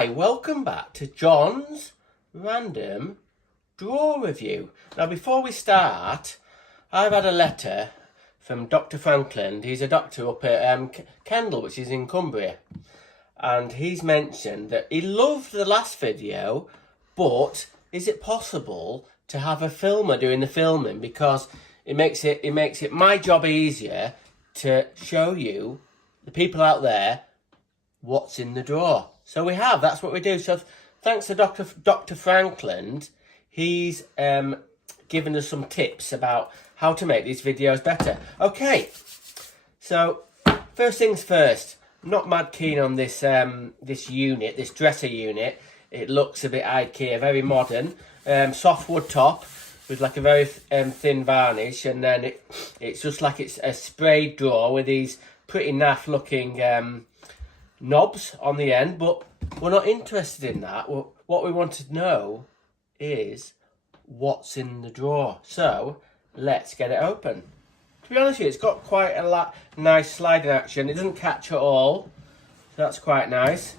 Hi, welcome back to John's Random Drawer Review. Now, before we start, I've had a letter from Dr. Franklin. He's a doctor up at Kendal, which is in Cumbria. And he's mentioned that he loved the last video, but is it possible to have a filmer doing the filming? Because it makes it my job easier to show you, the people out there, what's in the drawer. So we have, that's what we do. So thanks to Dr. Franklin, he's given us some tips about how to make these videos better. Okay, so first things first, I'm not mad keen on this unit, this dresser unit. It looks a bit IKEA, very modern, softwood top with like a very thin varnish, and then it's just like it's a sprayed drawer with these pretty naff looking knobs on the end, but we're not interested in that. What we want to know is what's in the drawer. So let's get it open. To be honest with you, it's got quite a nice sliding action. It doesn't catch at all, so that's quite nice.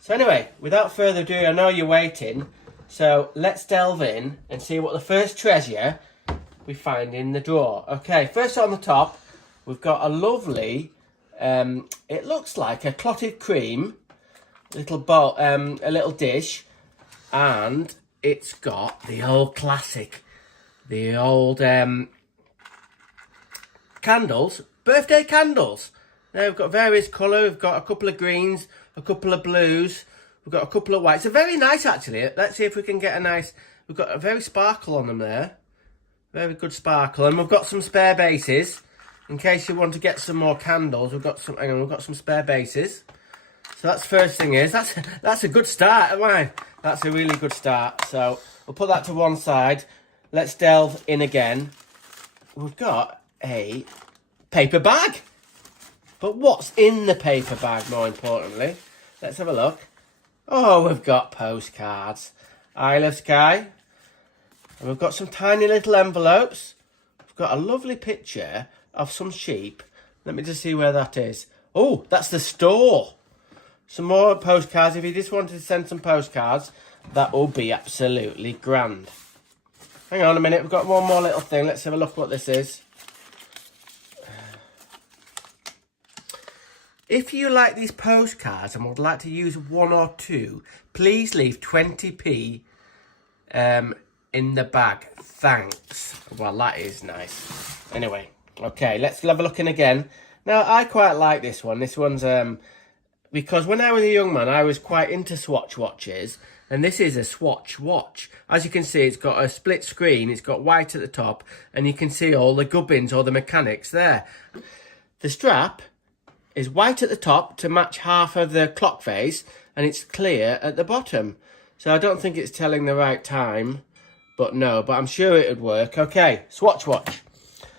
So anyway, without further ado, I know you're waiting, so let's delve in and see what the first treasure we find in the drawer. Okay, first on the top, we've got a lovely it looks like a clotted cream, little bowl, a little dish, and it's got the old classic, the old candles, birthday candles. Now we've got various colour. We've got a couple of greens, a couple of blues, we've got a couple of whites. They're very nice actually. Let's see if we can get a nice. We've got a very sparkle on them there, very good sparkle, and we've got some spare bases. In case you want to get some more candles, we've got some. Hang on, we've got some spare bases. So that's the first thing is that's a good start, right? That's a really good start. So we'll put that to one side. Let's delve in again. We've got a paper bag, but what's in the paper bag? More importantly, let's have a look. Oh, we've got postcards. Isle of Skye, and we've got some tiny little envelopes. We've got a lovely picture of some sheep. Let me just see where that is. Oh, that's the store. Some more postcards. If you just wanted to send some postcards, that will be absolutely grand. Hang on a minute, we've got one more little thing. Let's have a look what this is. If you like these postcards and would like to use one or two, please leave 20p in the bag. Thanks. Well, that is nice. Anyway. Okay, let's have a look in again. Now, I quite like this one. This one's, because when I was a young man, I was quite into Swatch watches. And this is a Swatch watch. As you can see, it's got a split screen. It's got white at the top. And you can see all the gubbins, all the mechanics there. The strap is white at the top to match half of the clock face. And it's clear at the bottom. So I don't think it's telling the right time. But I'm sure it would work. Okay, Swatch watch.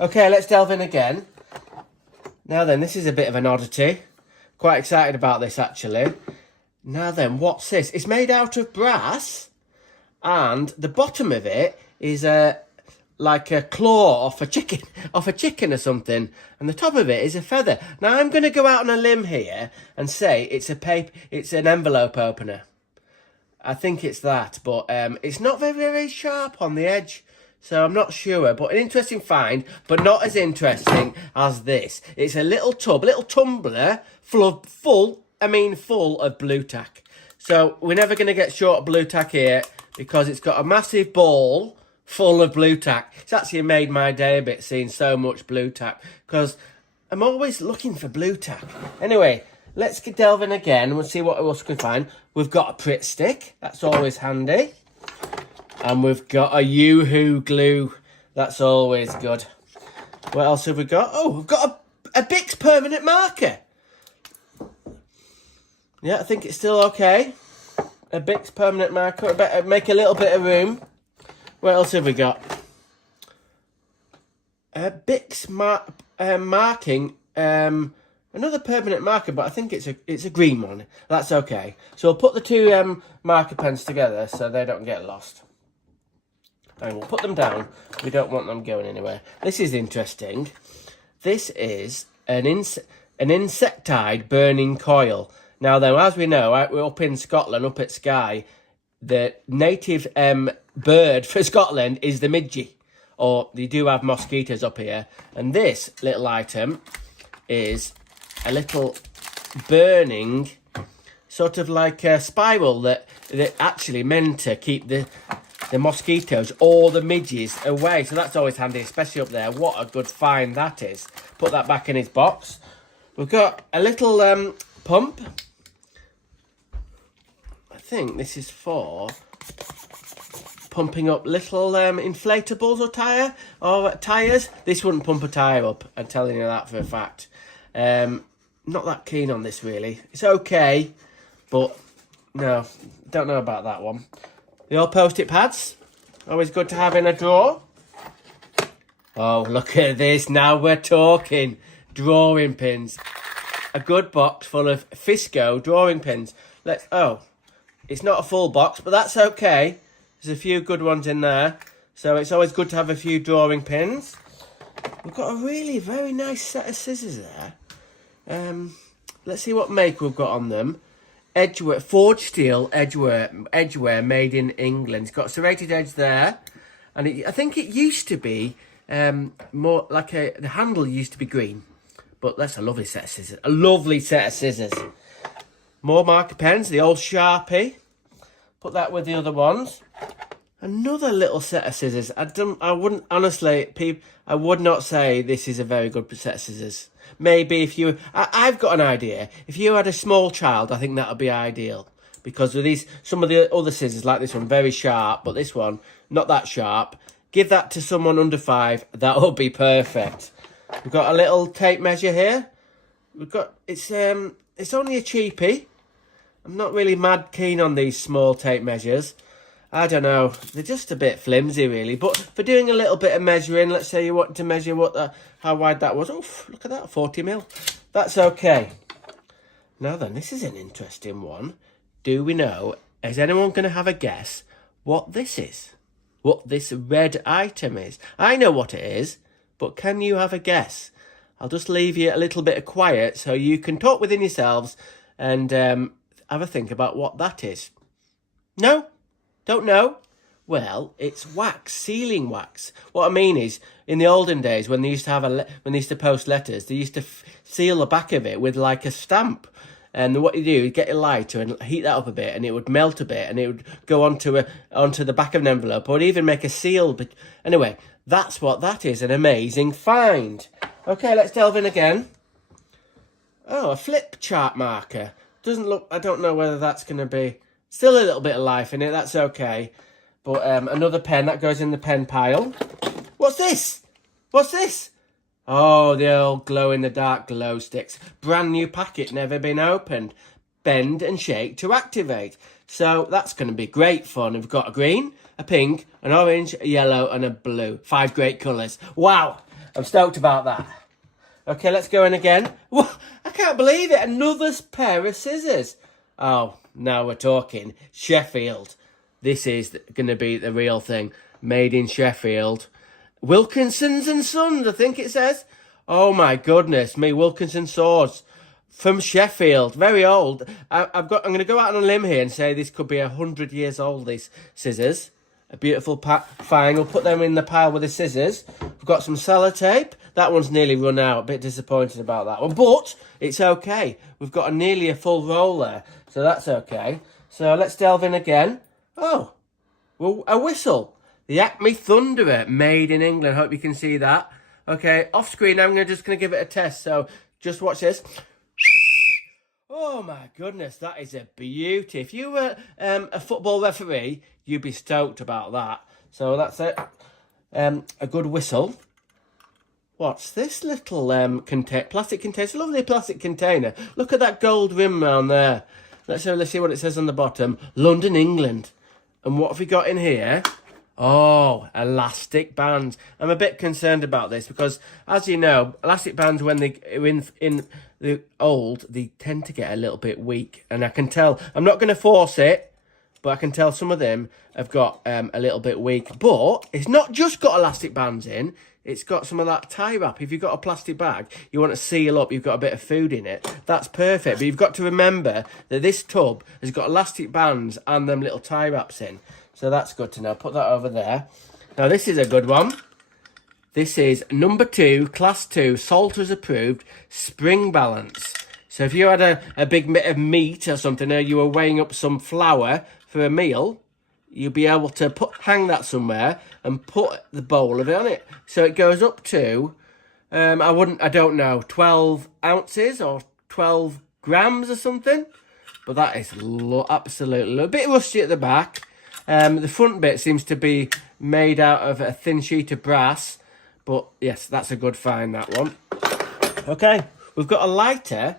Okay, let's delve in again. Now then, this is a bit of an oddity. Quite excited about this, actually. Now then, what's this? It's made out of brass, and the bottom of it is like a claw off a chicken or something, and the top of it is a feather. Now, I'm going to go out on a limb here and say it's an envelope opener. I think it's that, but it's not very, very sharp on the edge. So I'm not sure, but an interesting find, but not as interesting as this. It's a little tumbler full of blue tack. So we're never going to get short of blue tack here because it's got a massive ball full of blue tack. It's actually made my day a bit seeing so much blue tack because I'm always looking for blue tack. Anyway, let's delve in again and we'll see what else we can find. We've got a Pritt stick. That's always handy. And we've got a Yoo-hoo glue. That's always good. What else have we got? Oh, we've got a Bix permanent marker. Yeah, I think it's still okay. A Bix permanent marker. I better make a little bit of room. What else have we got? A Bix marking. Another permanent marker, but I think it's a green one. That's okay. So we'll put the two marker pens together so they don't get lost. And we'll put them down. We don't want them going anywhere. This is interesting. This is an insectide burning coil. Now then, as we know, we're up in Scotland, up at Skye, the native bird for Scotland is the midgie. Or they do have mosquitoes up here. And this little item is a little burning, sort of like a spiral that actually meant to keep the mosquitoes or the midges away. So that's always handy, especially up there. What a good find that is. Put that back in his box. We've got a little pump. I think this is for pumping up little inflatables or tyres. This wouldn't pump a tyre up, I'm telling you that for a fact. Not that keen on this really. It's okay, but no, don't know about that one. The old post-it pads, always good to have in a drawer. Oh, look at this, now we're talking. Drawing pins. A good box full of Fisco drawing pins. It's not a full box, but that's okay. There's a few good ones in there. So it's always good to have a few drawing pins. We've got a really very nice set of scissors there. Let's see what make we've got on them. Edgeware, forged steel edgeware made in England. It's got a serrated edge there. And I think it used to be more like the handle used to be green. But that's a lovely set of scissors. A lovely set of scissors. More marker pens, the old Sharpie. Put that with the other ones. Another little set of scissors. I wouldn't, honestly, I would not say this is a very good set of scissors. Maybe if you, I've got an idea. If you had a small child, I think that would be ideal. Because with some of the other scissors, like this one, very sharp, but this one, not that sharp. Give that to someone under 5, that would be perfect. We've got a little tape measure here. It's only a cheapie. I'm not really mad keen on these small tape measures. I don't know. They're just a bit flimsy, really. But for doing a little bit of measuring, let's say you want to measure how wide that was. Oh, look at that, 40mm. That's okay. Now then, this is an interesting one. Do we know, is anyone going to have a guess what this is? What this red item is? I know what it is, but can you have a guess? I'll just leave you a little bit of quiet so you can talk within yourselves and have a think about what that is. No? Don't know? Well, it's wax, sealing wax. What I mean is, in the olden days, when they used to post letters, they used to seal the back of it with like a stamp. And what you do is get a lighter and heat that up a bit, and it would melt a bit, and it would go onto the back of an envelope, or even make a seal. But anyway, that's what that is. An amazing find. Okay, let's delve in again. Oh, a flip chart marker. Doesn't look. I don't know whether that's going to be. Still a little bit of life in it, that's okay. But another pen, that goes in the pen pile. What's this? What's this? Oh, the old glow-in-the-dark glow sticks. Brand new packet, never been opened. Bend and shake to activate. So that's going to be great fun. We've got a green, a pink, an orange, a yellow and a blue. 5 great colours. Wow, I'm stoked about that. Okay, let's go in again. Whoa, I can't believe it, another pair of scissors. Oh, now we're talking. Sheffield. This is going to be the real thing. Made in Sheffield. Wilkinson's and Sons, I think it says. Oh my goodness me, Wilkinson swords from Sheffield. Very old. I'm going to go out on a limb here and say this could be 100 years old, these scissors. A beautiful find. We'll put them in the pile with the scissors. We've got some sellotape. That one's nearly run out. A bit disappointed about that one. But it's okay. We've got nearly a full roll there. So that's okay. So let's delve in again. Oh, well, a whistle. The Acme Thunderer, made in England. Hope you can see that. Okay, off screen, I'm just going to give it a test. So just watch this. Oh my goodness, that is a beauty. If you were a football referee, you'd be stoked about that. So that's it. A good whistle. What's this little plastic container? It's a lovely plastic container. Look at that gold rim around there. Let's see what it says on the bottom. London, England. And what have we got in here? Oh, elastic bands. I'm a bit concerned about this because, as you know, elastic bands, when they are in the old, they tend to get a little bit weak. And I can tell, I'm not going to force it, but I can tell some of them have got a little bit weak. But it's not just got elastic bands in. it's got some of that tie wrap. If you've got a plastic bag, you want to seal up, you've got a bit of food in it, that's perfect. But you've got to remember that this tub has got elastic bands and them little tie wraps in. So that's good to know. Put that over there. Now this is a good one. This is number 2, class 2, Salters approved, spring balance. So if you had a big bit of meat or something, or you were weighing up some flour for a meal, you'll be able to hang that somewhere and put the bowl of it on it. So it goes up to, I don't know, 12 ounces or 12 grams or something. But that is absolutely a bit rusty at the back. The front bit seems to be made out of a thin sheet of brass. But yes, that's a good find, that one. Okay, we've got a lighter.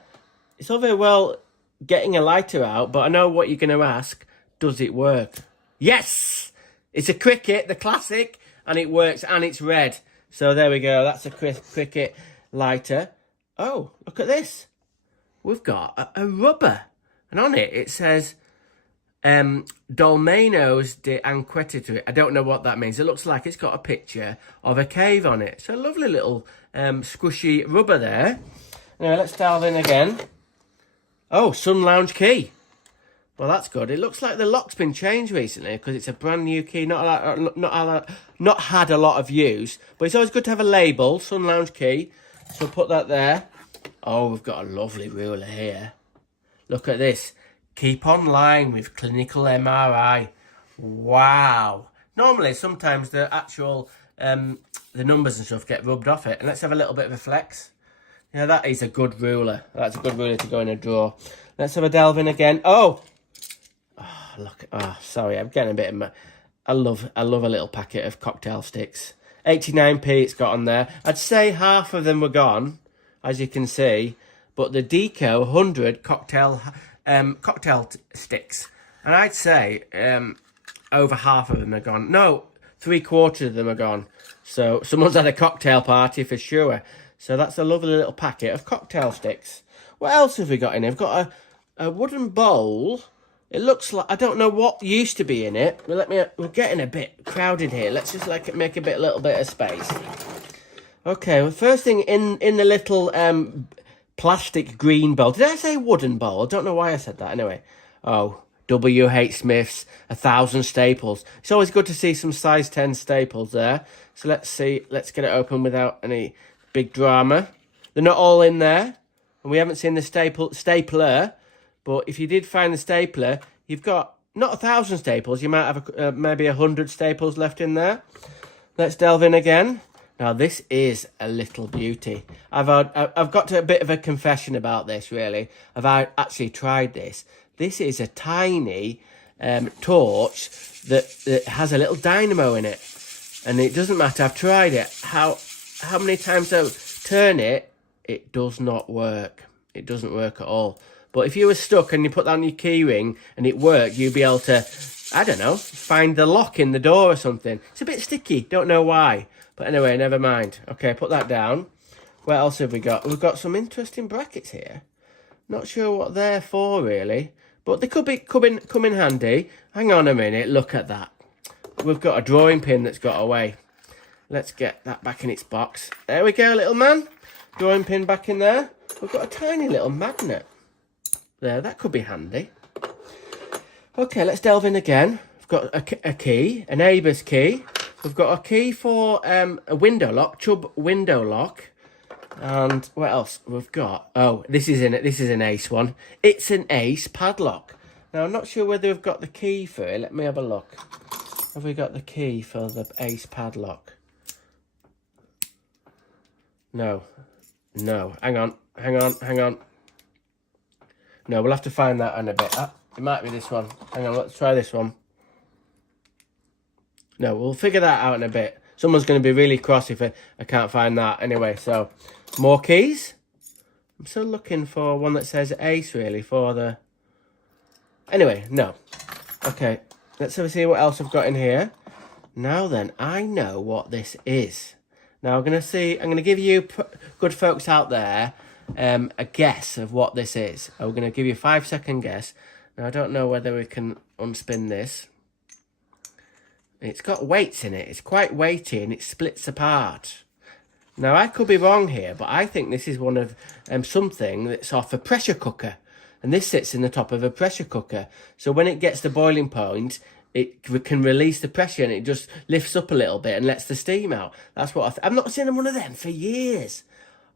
It's all very well getting a lighter out, but I know what you're going to ask. Does it work? Yes! It's a Cricket, the classic, and it works, and it's red. So there we go. That's a Cricket lighter. Oh, look at this. We've got a rubber. And on it, it says Dolmenos de Anquetetu. I don't know what that means. It looks like it's got a picture of a cave on it. So a lovely little squishy rubber there. Now let's delve in again. Oh, Sun Lounge key. Well, that's good. It looks like the lock's been changed recently because it's a brand new key, not had a lot of use. But it's always good to have a label, Sun Lounge key. So we'll put that there. Oh, we've got a lovely ruler here. Look at this. Keep online with clinical MRI. Wow. Normally, sometimes the actual, the numbers and stuff get rubbed off it. And let's have a little bit of a flex. Yeah, that is a good ruler. That's a good ruler to go in a drawer. Let's have a delve in again. Oh, look. Oh, sorry, I'm getting a bit of. I love a little packet of cocktail sticks. 89p it's got on there. I'd say half of them were gone, as you can see. But the Deco 100 cocktail sticks, and I'd say over half of them are gone. No, 3/4 of them are gone. So someone's had a cocktail party for sure. So that's a lovely little packet of cocktail sticks. What else have we got in here? We've got a wooden bowl. It looks like, I don't know what used to be in it. But we're getting a bit crowded here. Let's just make a little bit of space. Okay, well, first thing in the little plastic green bowl. Did I say wooden bowl? I don't know why I said that. Anyway, oh, W.H. Smith's 1,000 staples. It's always good to see some size 10 staples there. So let's see. Let's get it open without any big drama. They're not all in there. And we haven't seen the stapler. But if you did find the stapler, you've got not 1,000 staples. You might have maybe 100 staples left in there. Let's delve in again. Now, this is a little beauty. I've got to a bit of a confession about this, really. I've actually tried this. This is a tiny torch that has a little dynamo in it. And it doesn't matter. I've tried it. How many times I turn it, it does not work. It doesn't work at all. But if you were stuck and you put that on your key ring and it worked, you'd be able to, I don't know, find the lock in the door or something. It's a bit sticky. Don't know why. But anyway, never mind. Okay, put that down. What else have we got? We've got some interesting brackets here. Not sure what they're for, really. But they could come in handy. Hang on a minute. Look at that. We've got a drawing pin that's got away. Let's get that back in its box. There we go, little man. Drawing pin back in there. We've got a tiny little magnet. There, that could be handy. Okay, let's delve in again. We've got a key, an ABUS key. We've got a key for a window lock, Chubb window lock. And what else we've got? Oh, this is an Ace one. It's an Ace padlock. Now, I'm not sure whether we've got the key for it. Let me have a look. Have we got the key for the Ace padlock? No. Hang on. No, we'll have to find that in a bit. It might be this one. Hang on, let's try this one. No, we'll figure that out in a bit. Someone's going to be really cross if I can't find that. Anyway, so, more keys. I'm still looking for one that says Ace, really, for the... Anyway, no. Okay, let's have a see what else I've got in here. Now then, I know what this is. Now, I'm going to give you, good folks out there, a guess of what this is. I'm going to give you a 5-second guess. Now, I don't know whether we can unspin this. It's got weights in it. It's quite weighty and it splits apart. Now, I could be wrong here, but I think this is one of something that's off a pressure cooker. And this sits in the top of a pressure cooker. So when it gets to boiling point, it can release the pressure and it just lifts up a little bit and lets the steam out. That's what I've not seen one of them for years.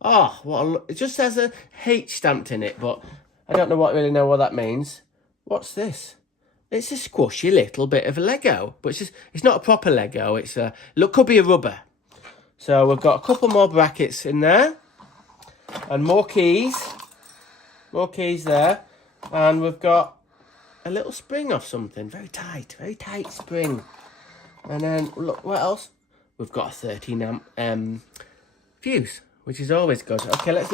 Oh, it just has a H stamped in it, but I don't really know what that means. What's this? It's a squishy little bit of a Lego, but it's not a proper Lego. Could be a rubber. So we've got a couple more brackets in there, and more keys there, and we've got a little spring of something, very tight spring. And then look, what else? We've got a 13 amp fuse, which is always good. Okay, let's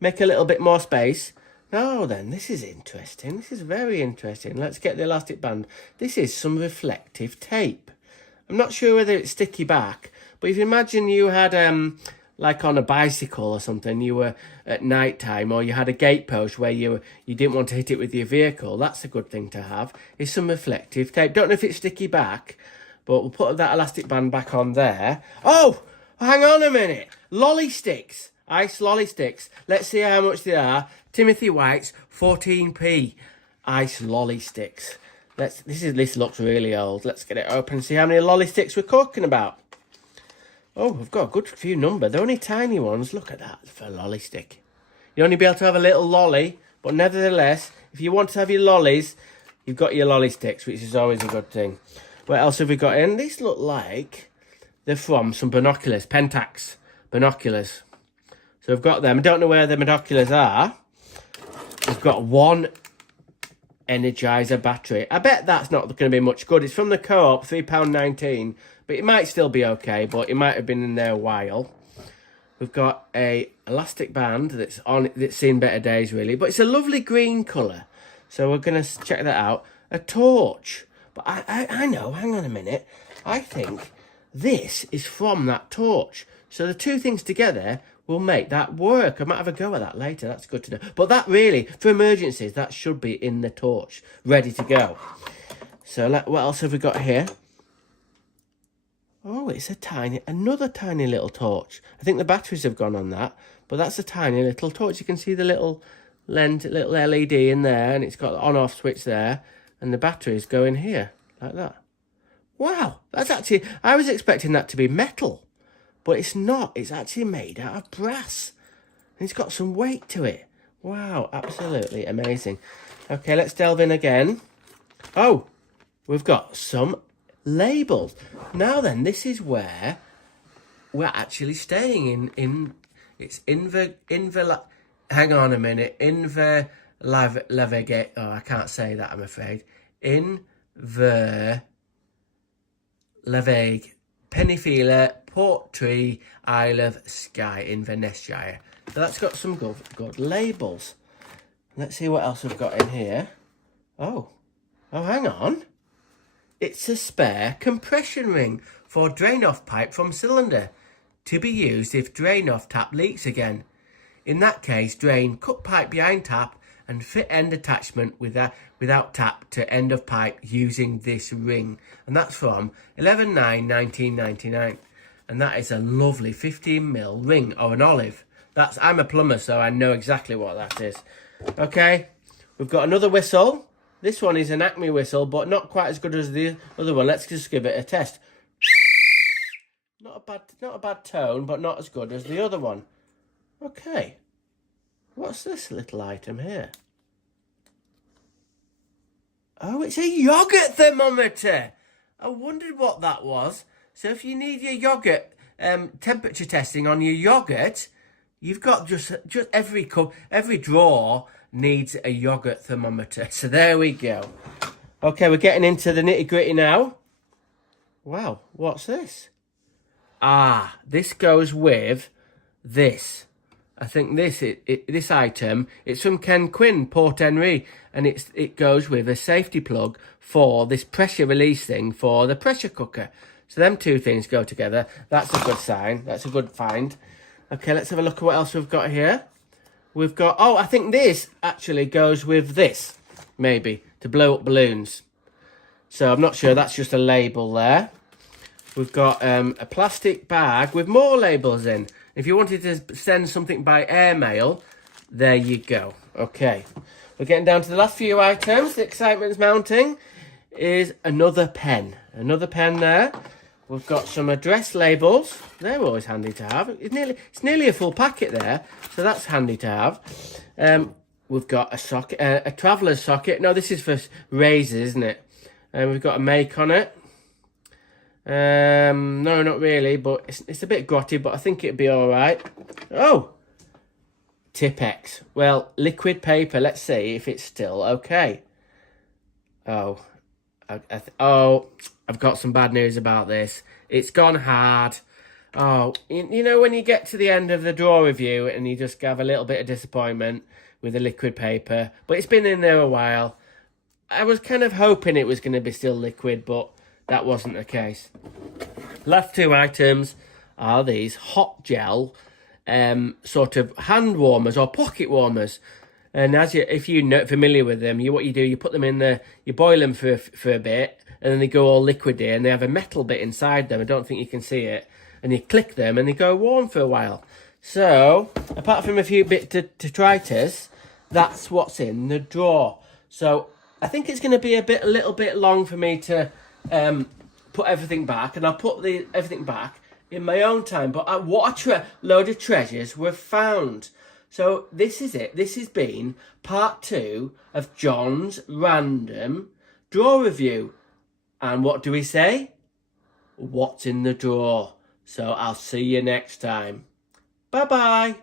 make a little bit more space. Now then, this is interesting. This is very interesting. Let's get the elastic band. This is some reflective tape. I'm not sure whether it's sticky back, but if you imagine you had like on a bicycle or something, you were at night time, or you had a gate post where you didn't want to hit it with your vehicle, that's a good thing to have, is some reflective tape. Don't know if it's sticky back, but we'll put that elastic band back on there. Oh, hang on a minute. Lolly sticks. Ice lolly sticks. Let's see how much they are. Timothy White's 14p ice lolly sticks. This looks really old. Let's get it open and see how many lolly sticks we're talking about. Oh, we've got a good few number. They're only tiny ones. Look at that for a lolly stick. You'll only be able to have a little lolly, but nevertheless, if you want to have your lollies, you've got your lolly sticks, which is always a good thing. What else have we got in? These look like they're from some binoculars, Pentax binoculars. So we've got them. I don't know where the binoculars are. We've got one Energizer battery. I bet that's not going to be much good. It's from the Co-op, £3.19. But it might still be okay, but it might have been in there a while. We've got a elastic band that's seen better days, really. But it's a lovely green colour. So we're going to check that out. A torch. But I know, hang on a minute. I think this is from that torch. So the two things together will make that work. I might have a go at that later. That's good to know. But that really, for emergencies, that should be in the torch, ready to go. So what else have we got here? Oh, it's another tiny little torch. I think the batteries have gone on that, but that's a tiny little torch. You can see the little little LED in there, and it's got the on-off switch there, and the batteries go in here, like that. Wow, that's actually, I was expecting that to be metal, but it's not. It's actually made out of brass, and it's got some weight to it. Wow, absolutely amazing. Okay, let's delve in again. Oh, we've got some labels. Now then, this is where we're actually staying hang on a minute. Inverlevergate. Oh, I can't say that, I'm afraid. Inverlevergate, Pennyfield, Portree, Isle of Skye, Inverness-shire. So that's got some good labels. Let's see what else we've got in here. Oh, hang on. It's a spare compression ring for drain-off pipe from cylinder, to be used if drain-off tap leaks again. In that case, drain cut pipe behind tap and fit end attachment without tap to end of pipe using this ring. And that's from 11/9/1999. And that is a lovely 15mm ring, or an olive. I'm a plumber, so I know exactly what that is. Okay, we've got another whistle. This one is an Acme whistle, but not quite as good as the other one. Let's just give it a test. Not a bad tone, but not as good as the other one. Okay. What's this little item here? Oh, it's a yogurt thermometer. I wondered what that was. So if you need your yogurt temperature testing on your yogurt, you've got just every drawer needs a yogurt thermometer. So there we go. Okay, we're getting into the nitty-gritty now. Wow, what's this? This goes with this. I think this item, it's from Ken Quinn, Port Henry, and it goes with a safety plug for this pressure release thing for the pressure cooker. So them two things go together. That's a good sign. That's a good find. Okay, let's have a look at what else we've got here. We've got, I think this actually goes with this, maybe, to blow up balloons. So I'm not sure, that's just a label there. we've got a plastic bag with more labels in. If you wanted to send something by airmail, there you go. Okay, we're getting down to the last few items. The excitement's mounting. Is another pen. Another pen there. We've got some address labels. They're always handy to have. It's nearly a full packet there, so that's handy to have. We've got a socket, a traveller's socket. No, this is for razors, isn't it? And we've got a make on it. No, not really, but it's a bit grotty, but I think it'd be all right. Oh, Tipp-Ex. Well, liquid paper. Let's see if it's still okay. Oh, I've got some bad news about this. It's gone hard. Oh, you know when you get to the end of the draw review and you just have a little bit of disappointment with the liquid paper, but it's been in there a while. I was kind of hoping it was going to be still liquid, but that wasn't the case. Last two items are these hot gel sort of hand warmers or pocket warmers. And if you're not familiar with them, what you do, you put them in there, you boil them for a bit, and then they go all liquidy, and they have a metal bit inside them. I don't think you can see it. And you click them, and they go warm for a while. So, apart from a few bit detritus, that's what's in the drawer. So, I think it's going to be a little bit long for me to put everything back, and I'll put everything back in my own time. But what a load of treasures were found. So this is it. This has been part 2 of John's random drawer review. And what do we say? What's in the drawer? So I'll see you next time. Bye-bye.